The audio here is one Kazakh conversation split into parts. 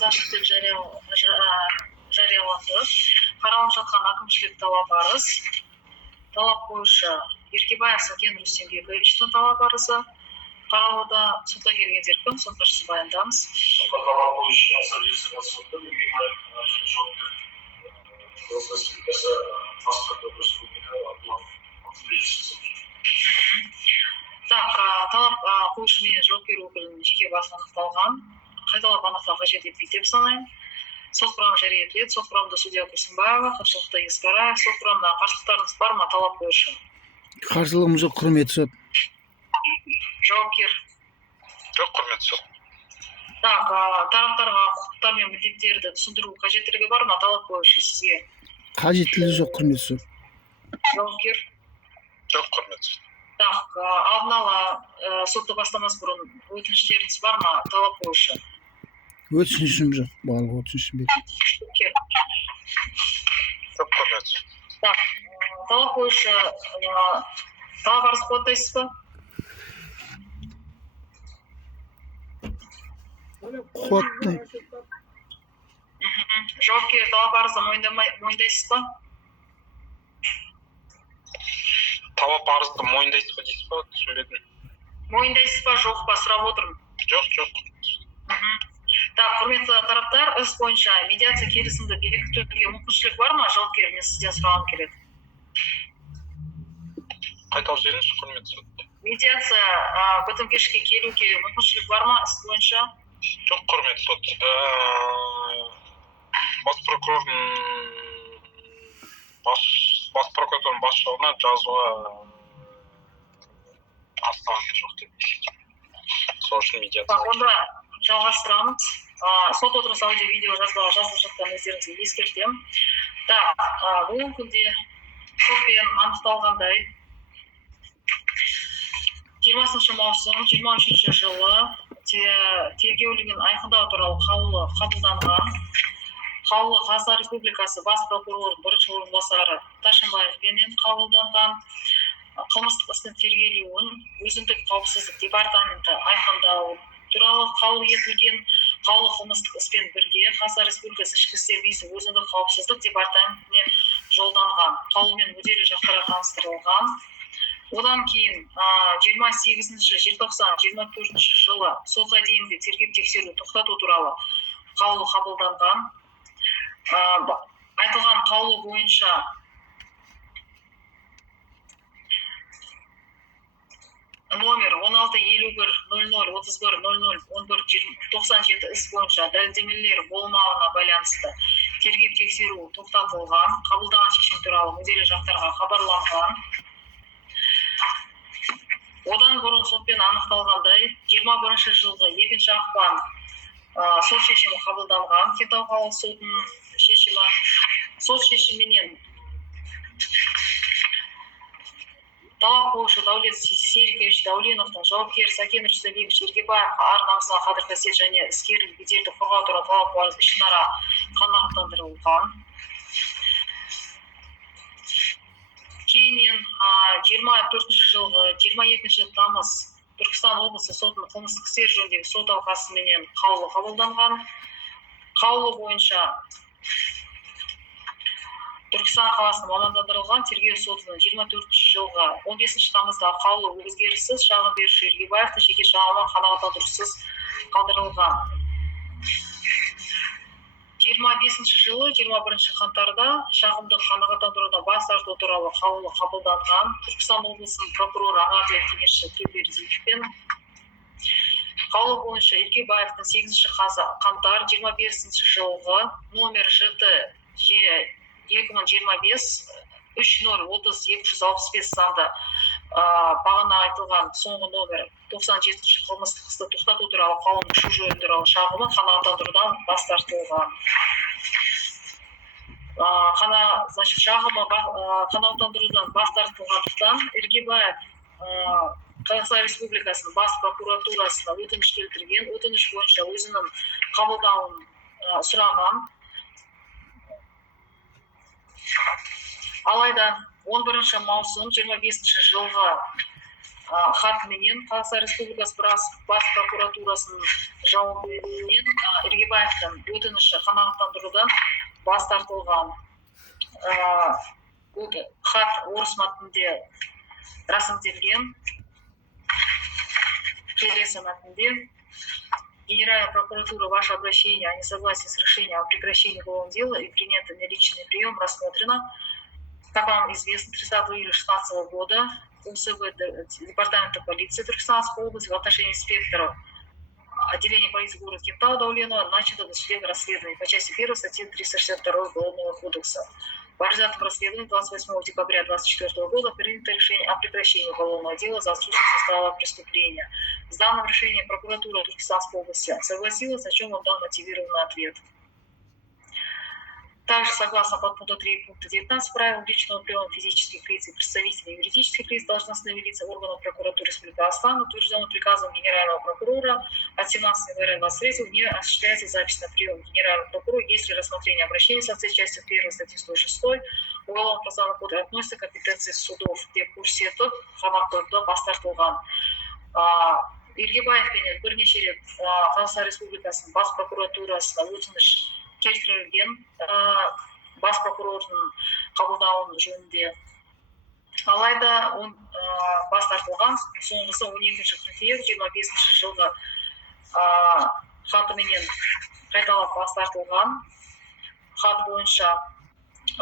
заңсыз деп жарияланды. Қаралып жатқан әкімшілік талап арыз. Талап қоюшы Ергебаев Сакен Рүстембековичтің талап арызы. Қаралуда сотқа келгендер кім? Сотқаршысы баяндаңыз. Сотқа талап қоюшы Аса Жесібас сотты Ергебаев және жауапкер Қазақстан Республикасы бас прокуроры Так, талап қоюшы мен жауапкер өкілінің жеке басы анықталған. Қайталап анықтау қажет етпейді деп санаймын. Сот құрамы жария етіледі. Сот құрамында судья Курсынбаева, хатшылықта Ескараев. Сот құрамына қарсылықтарыңыз бар ма, талап қоюшы? Қарсылығым жоқ, құрметті сот. Жауапкер? жоқ, құрметті сот. Так, тараптарға құқықтар мен міндеттерді түсіндіру қажеттілігі бар ма, талап қоюшы сізге? Қажеттілігі жоқ, құрметті сот. Жауапкер? жоқ, құрметті сот. Так, алдын ала сотты бастамас бұрын өтініштеріңіз бар ма, талап қоюшы? Өтінішім жоқ, барлық өтінішім бек. жоқ, құрметті сот. Так, талап қоюшы талап арыз қуаттайсыз ба? Қуаттаймын. Жауапкер талап арызды мойындайсыз ба? Талап арызды мойындайсыз ба дейсіз ба? Түсінбедім. Мойындайсыз ба, жоқ па, сұрап отырмын. жоқ. Так, құрметті тараптар, іс бойынша медиация келісімді бекітуге мүмкіншілік бар ма? Жауапкер, мен сізден сұрағым келеді. Қайталап жіберіңізші, құрметті сот. Медиация бітімгершілікке келуге мүмкіншілік бар ма іс бойынша? жоқ, құрметті сот. Бас прокуратураның басшылығына жазуға астаған жоқ деп есептеймін. Сол үшін медиация. Онда жалғастырамыз. Сот отырысы аудио-видео жазбаға жазылып жатқан өздеріңізге ескертемін. Так, бүгінгі күнде сотпен анықталғандай 20 маусым 23 жылы тергеулігін айқындау туралы қаулы қабылданған. Қаулы Қазақстан Республикасы бас прокурорының бірінші орынбасары Ташынбаевпенен қабылданған. Қылмыстық істің тергелуін өзіндік қауіпсіздік департаменті айқындау туралы қаулы етілген. Қаулы қылмыстық іспен бірге Қазақстан Республикасы ішкі істер жүйесі өзіндік қауіпсіздік департаментіне жолданған. Қаулымен мүдделі жақтарға таныстырылған. Одан кейін 28 желтоқсан 24 жылы сотқа дейінгі тергеп тексеру тоқтату туралы қаулы қабылданған. Айтылған қаулы бойынша номер 16510031001197 іс бойынша дәлелдемелер болмауына байланысты тергеп тексеру тоқтатылған. Қабылданған шешім туралы мүдделі жақтарға хабарланған. Одан бұрын сотпен анықталғандай 21 жылғы 2 ақпан сот шешімі қабылданған. Кентау қалалық сотының шешімі. Сот шешімінен талап қоюшы Даулет Серикович Даулиновтың жауапкер Сакен Рүстембекович Ергебаевқа ар-намысына қадір-қасиет және іскерлік беделді қорғау туралы талап арыз ішінара қанағаттандырылған. Кейіннен 24 жылғы 22 тамыз Түркістан облысы сотының қылмыстық істер жөніндегі сот алқасыменен қаулы қабылданған. Қаулы бойынша Түркістан қаласының мамандандырылған тергеу сотының 24 жылғы 15 тамыздағы қаулы өзгеріссіз шағым беруші Ергебаевтың жеке шағымы қанағаттандырусыз қалдырылған. 25 жылы 21 қаңтарда шағымды қанағаттандырудан бас тарту туралы қаулы қабылданған. Түркістан облысының прокуроры аға әділет кеңесшісі Төберзиевпен қаулы бойынша Ергебаевтың 8 қаңтар 25 жылғы номер ЖТ-2025 30-30-265 санды бағана айтылған соңғы номер 97 қылмыстық істі тоқтату туралы қаулының күші жою туралы шағымы қанағаттандырудан бас тартылған. Шағымы қанағаттандырудан бас тартылғандықтан Ергебаев Қазақстан Республикасының бас прокуратурасына өтініш келтірген. Өтініш бойынша өзінің қабылдауын сұраған. Алайда 11 маусым 25 жылғы хатыменен Қазақстан Республикасы бас прокуратурасының жауабымен Ергебаевтың өтініші қанағаттандырудан бас тартылған. Бұл хат орыс мәтінінде рәсімделген. Келесі мәтінде: Генеральная прокуратура, ваше обращение о несогласии с решением о прекращении уголовного дела и принято на личный прием рассмотрено. Как вам известно, 30 июля 2016 года УСВ Департамента полиции Түркістанской области в отношении инспекторов отделения полиции города Кентау Дауленова начато досудебное расследование по части 1 статьи 362 Уголовного кодекса. По результатам расследования 28 декабря 2024 года принято решение о прекращении уголовного дела за отсутствие состава преступления. С данным решением прокуратура Түркістанской области согласилась, о чем вам дан мотивированный ответ. Также, согласно подпункту 3 пункта 19 правил личного приема физических лиц и представителей юридических лиц, должностные лица органов прокуратуры Республики Казахстан, утвержденным приказом генерального прокурора от 17 января 2023 не осуществляется запись на прием генерального прокурора, если рассмотрение обращения в соответствии с частью 1 статьи 106 Уголовного процессуального кодекса относится к компетенции судов, деп көрсетіп, қанағаттандырудан бас тартылған. Ергебаев пен бірнеше рет Қазақстан Республикасының бас прокуратурасына өтініш келтірілген бас прокурордың қабылдауын жөнінде. Алайда он бас тартылған. Соңғысы 12 қыркүйек 25 жылғы хатыменен қайталап бас тартылған. Хат бойынша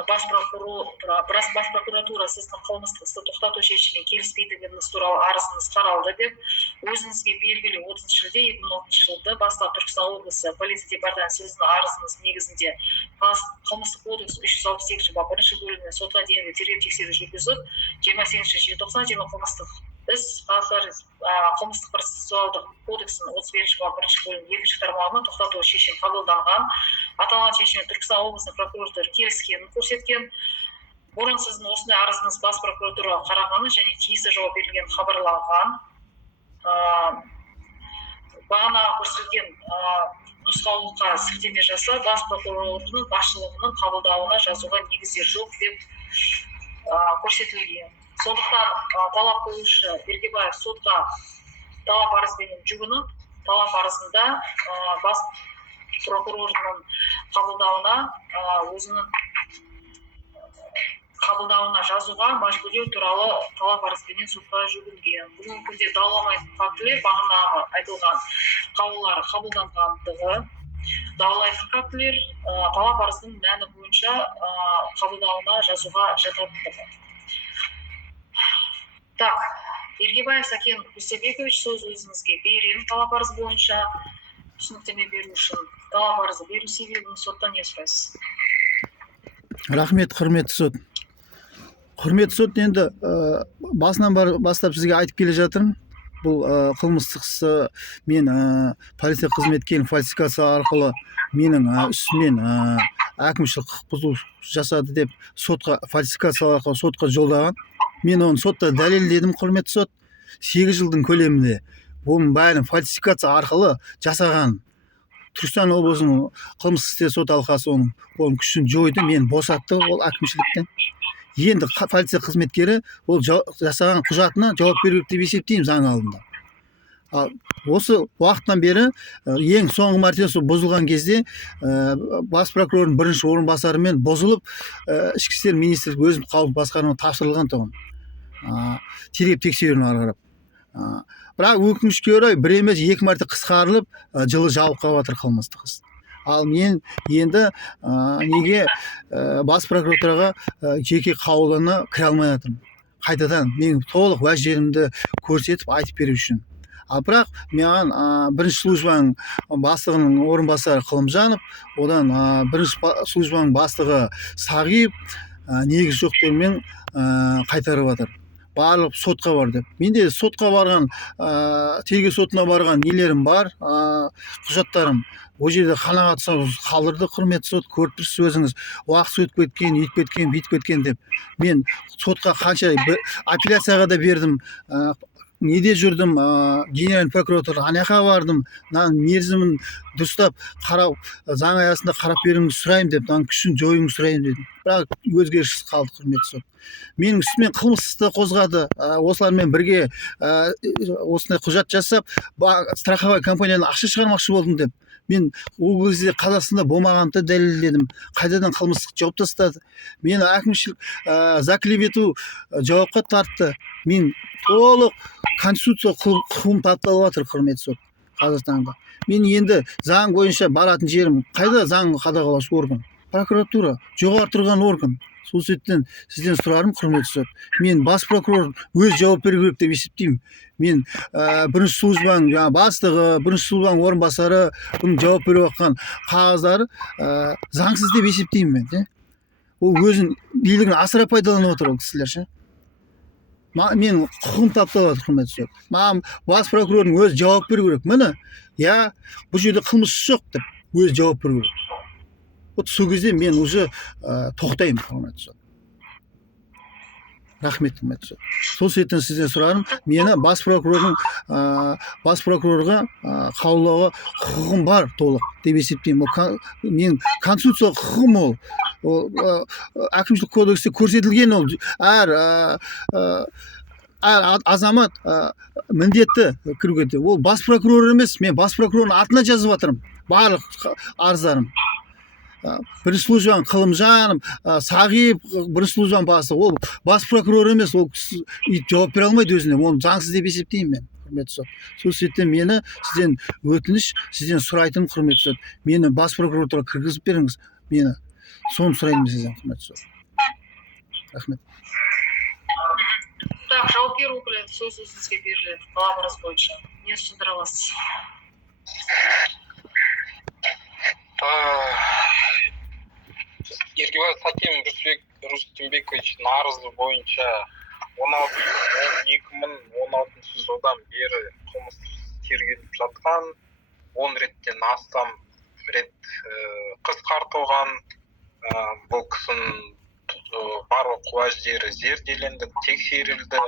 бас прокуратура сіздің қылмыстық істі тоқтату шешімімен келіспейтіндігіңіз туралы арызыңыз қаралды деп, өзіңізге белгілі 30 шілде 2016 жылды бастап Түркістан облысы полиция департаменті сіздің арызыңыз негізінде қылмыстық кодекс 368 бап 1 бөлігіне сотқа дейінгі тергеу тексеру жүргізіп, 28 желтоқсан және қылмыстық іс қылмыстық процессуалдық кодекстің 31 бап 1 бөлігінің 2 тармағына тоқтату шешім қабылданған. Аталған шешіммен Түркістан облысының прокуратурасы келіскенін көрсеткен. Бұрын сіздің осындай арызыңыз бас прокуратураға қарағаны және тиісті жауап берілген хабарланған. Бағана көрсетілген нұсқаулыққа сілтеме жасап, бас прокурорының басшылығының қабылдауына жазуға негіздер жоқ деп көрсетілген. Сондықтан талап қоюшы Ергебаев сотқа талап арызбен жүгініп, талап арызында бас прокурорының қабылдауына өзінің қабылдауына жазуға мәжбүрлеу туралы талап арызбен сотқа жүгінген. Бүгінгі күнде дауаламайтын фактілер бағанағы айтылған қаулылар қабылданғандығы, дауалайтын фактілер талап арыздың мәні бойынша қабылдауына жазуға жататындығы. Так, Ергебаев Сакен Кустебекович, сөз өзіңізге беремін. Талап арыз бойынша түсініктеме беру үшін талап арызы беру себебін соттан не сұрайсыз? Рахмет, құрметті сот. Құрметті сот, енді басынан бастап сізге айтып келе жатырмын. Бұл қылмыстық істі мен полиция қызметкерін фальсификация арқылы менің үстімнен әкімшілік құқық бұзу жасады деп сотқа фальсификация арқылы сотқа жолдаған. Мен оны сотта дәлелдедім, құрметті сот. 8 жылдың көлемінде оның бәрін фальсификация арқылы жасаған. Түркістан облысының қылмыстық істер сот алқасы оның күшін жойды, мен босатты ол әкімшіліктен. Енді полиция қызметкері ол жасаған құжатына жауап беру деп есептеймін заң алдында. Осы уақыттан бері ең соңғы мәртебесі бұзылған кезде бас прокурордың бірінші орынбасарымен бұзылып, ішкі істер министрлігі өзім қауіп басқармаға тапсырылған тұғын. Тергеп тексеруін ары қарап. Бірақ өкінішке орай бір емес 2 мәрте қысқарылып, жылы жабылып қалып жатыр қылмыстық іс. Ал мен енді неге бас прокуратураға жеке қаулыны кіре алмай жатырмын. Қайтадан мен толық уәж жерімді көрсетіп айтып беру үшін. Бірақ маған бірінші службаның бастығының орынбасары Қылымжанов, одан бірінші службаның бастығы Сағиев негіз жоқтығымен қайтарып жатыр. Барлық сотқа бар деп. Менде сотқа барған, тергеу сотына барған нелерім бар, құжаттарым. О жерде қанағат қалдырды, құрметті сот, көріп тұрсыз өзіңіз. Уақыт өтіп кеткен, өйтіп кеткен, бүйтіп кеткен деп. Мен сотқа қанша апелляцияға да бердім. неде жүрдім, генеральный прокуратура ана жаққа бардым, мынаның мерзімін дұрыстап қарап, заң аясында қарап беруіңізді сұраймын деп, мынаның күшін жоюыңызды сұраймын дедім. Бірақ өзгеріссіз қалды, құрметті сот. Менің үстімнен қылмыс істі қозғады, осылармен бірге осындай құжат жасап, страховой компаниядан ақша шығармақшы болдым деп. Мен ол кезде Қазақстанда болмағанды дәлелдедім. Қайтадан қылмыстық жауап тастады. Мені әкімшілік за клевету жауапқа тартты. Мен толық конституция құқығым тапталып жатыр, құрметті сот, Қазақстанда. Мен енді заң бойынша баратын жерім қайда? Заң қадағалаушы орган, прокуратура, жоғары тұрған орган. Сол себептен сізден сұрарым, құрметті сот. Мен бас прокурор өз жауап беру керек деп есептеймін. Мен бірінші службаның бастығы, бірінші службаның орынбасары бұның жауап беріп жатқан қағаздары заңсыз деп есептеймін мен. Ол өзін билігін асыра пайдаланып отыр ол кісілер ше. Мен құқығым тапталып жатыр, құрметті сот. Маған бас прокурордың өзі жауап беру керек. Міне, бұл жерде қылмыс жоқ деп өзі жауап беру керек. Вот сол кезде мен уже тоқтаймын, құрметті сот. Рахмет, құрметті сот. Сол себептен сізден сұрарым, мені бас прокурорға қаулауға құқығым бар толық деп есептеймін. Мен конституциялық құқығым ол. Әкімшілік кодексте көрсетілген ол. Әр азамат міндетті кіруге де. Ол бас прокурор емес, мен бас прокурордың атына жазып жатырмын барлық арыздарым. Бірінші службаның Қылымжанов, Сағиев, бірінші службаның басы, ол бас прокурор емес, ол жауап бере алмайды өзіне, оны заңсыз деп есептеймін мен, құрметті сот. Сол себептен мені сізден өтініш, сізден сұрайтын, құрметті сот, мені бас прокуратураға кіргізіп беріңіз, мені соны сұраймын сізден, құрметті сот. Рахмет. Так, жауапкер өкілі сөз өзіңізге беріледі, талабыңыз бойынша. Не түсіндіре аласыз? Ергебай Саким Рустембековичтің арызы бойынша 2016 жылдан бері қылмыс тергеліп жатқан, 10 реттен астам рет қысқартылған. Бұл кісінің барлық уәждері зерделенді, тексерілді,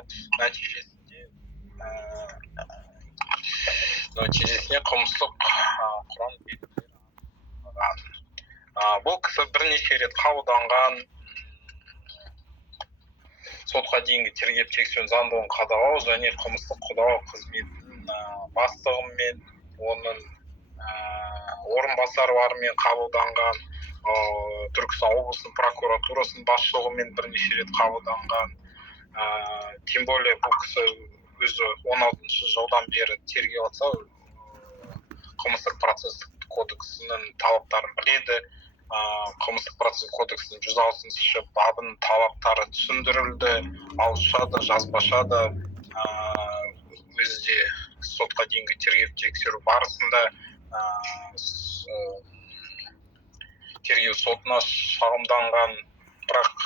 нәтижесіне қылмыстық құрам белгілері. Бұл кісі бірнеше рет қабылданған сотқа дейінгі тергеп-тексеру заңдылығын қадағалау және қылмыстық қудалау қызметінің бастығымен, оның орынбасарларымен қабылданған, Түркістан облысының прокуратурасының басшылығымен бірнеше рет қабылданған. Тем более бұл кісі өзі 16 жылдан бері тергеп жатса, қылмыстық процестік кодексінің талаптарын біледі. Қылмыстық процестік кодексінің 106 бабының талаптары түсіндірілді, ауызша да, жазбаша да. Өзі сотқа дейінгі тергеп-тексеру барысында тергеу сотына шағымданған, бірақ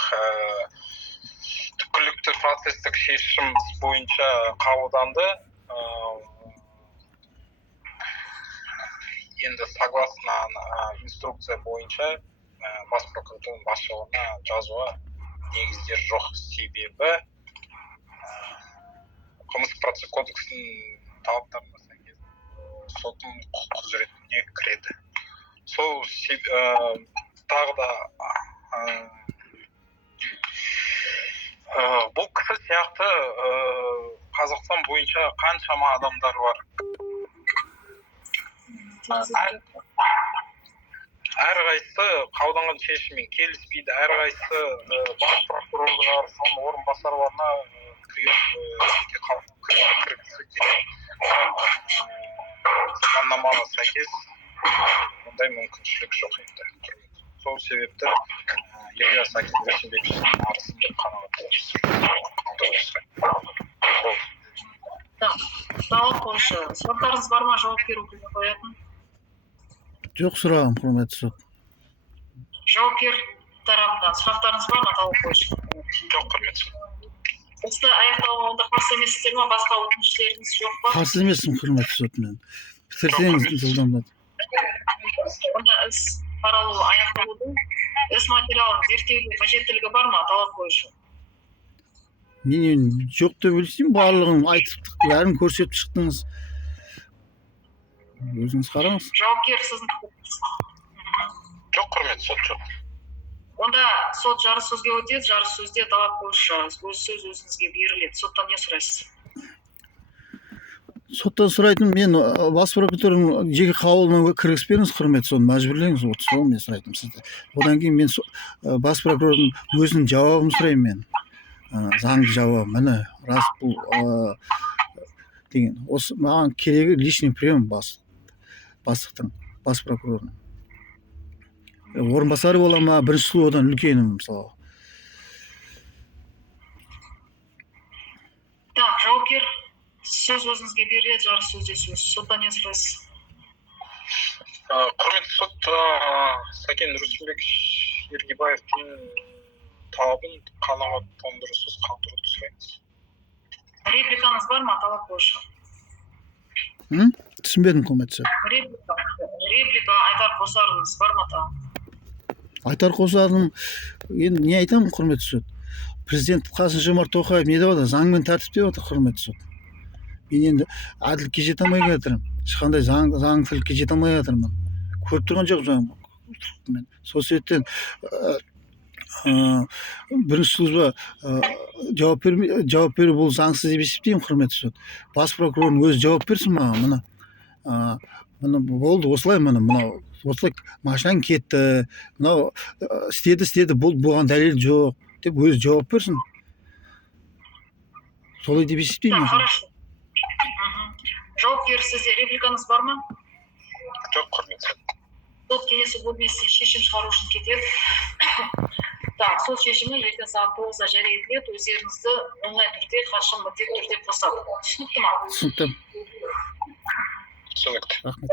түпкілікті процестік шешім бойынша қабылданды. Енді согласно инструкция бойынша бас прокуратураның басшылығына жазуға негіздер жоқ, себебі қылмыстық процестік кодексінің талаптарына сәйкес соттың құзыретіне кіреді. Сол тағы да бұл кісі сияқты Қазақстан бойынша қаншама адамдар бар. Әрқайсысы қабылданған шешіммен келіспейді, әрқайсысы бас прокурорлар, орынбасарларына кіргісі келеді. Заңнамаға сәйкес ондай мүмкіншілік жоқ енді. Сол себепті Ергебай Саким Рустембековичтің арызын қанағаттандыру. Талап бойынша сұрақтарыңыз бар ма, жауапкер өкіліне қоятын? Жоқ, сұрағым, құрметті сот. Жауапкер тарапынан сұрақтарыңыз бар ма, талап бойынша? Жоқ, құрметті сот. Осыны аяқтауға қарсы емессіздер ме, басқа өтініштеріңіз жоқ па? Қарсы емеспін, құрметті сот, мен. Бітірсеңіз жылдамдады. Онда іс қаралуы аяқталуда, іс материалын зерттеуге қажеттілігі бар ма, талап бойынша? мен жоқ деп ойлаймын, барлығын айтып бәрін көрсетіп шықтыңыз. Өзіңіз қараңыз. Жауапкер сіздің. Жоқ, құрметті сот, жоқ. Онда сот жарыс сөзге өтеді, жарыс сөзде талап қоюшы өз сөз өзіңізге беріледі. Соттан не сұрайсыз? Соттан сұрайтын, мен бас прокуратураның жеке қаулына кіргізбеңіз, құрметті, соны мәжбүрлеңіз, вот сол мен сұрайтын сізді. Одан кейін мен бас прокурордың өзінің жауабын сұраймын мен. Заңды жауабы, міне рас бұл деген. Осы маған керегі личный прием бастықтың, бас прокурордың. Орынбасары бола ма, бірінші сұлу одан үлкені мысалы. Так, жауапкер сөз өзіңізге беріледі, жарыс сөзде сөз. Соттан не сұрайсыз? Құрметті сот, Сәкен Рүстембек Ергебаевтың талабын қанағаттандырусыз қалдыруды сұраймыз. Репликаңыз бар ма, талап қоюшы? Түсінбедім, құрметті. Реплика айтар қосарыңыз бар ма та? Айтар қосарым, енді не айтамын, құрметті сот? Президент Қасым-Жомарт Тоқаев не деп отыр? Заңмен тәртіп деп отыр, құрметті сот. Мен енді әділдікке жете алмай жатырмын. Ешқандай заңдылыққа жете алмай жатырмын. Көріп тұрған жоқпын. Сол себептен бірінші служба жауап беру бұл заңсыз деп есептеймін, құрметті сот. Бас прокурордың өзі жауап берсін маған, мына болды, осылай осылай машинаң кетті, мынау істеді, бұған дәлел жоқ деп өзі жауап берсін. Солай деп есептеймін. Хорошо. Жауапкер, сізде репликаңыз бар ма? Жоқ, құрметті. Сот кеңесі бөлмесіне шешім шығару үшін кетеді. Так, сот шешімі ертең сағат 9-да жарияланады. Өздеріңізді онлайн түрде, міндетті түрде қосады. Түсінікті ма? Түсінікті. Түсінікті. Рахмет.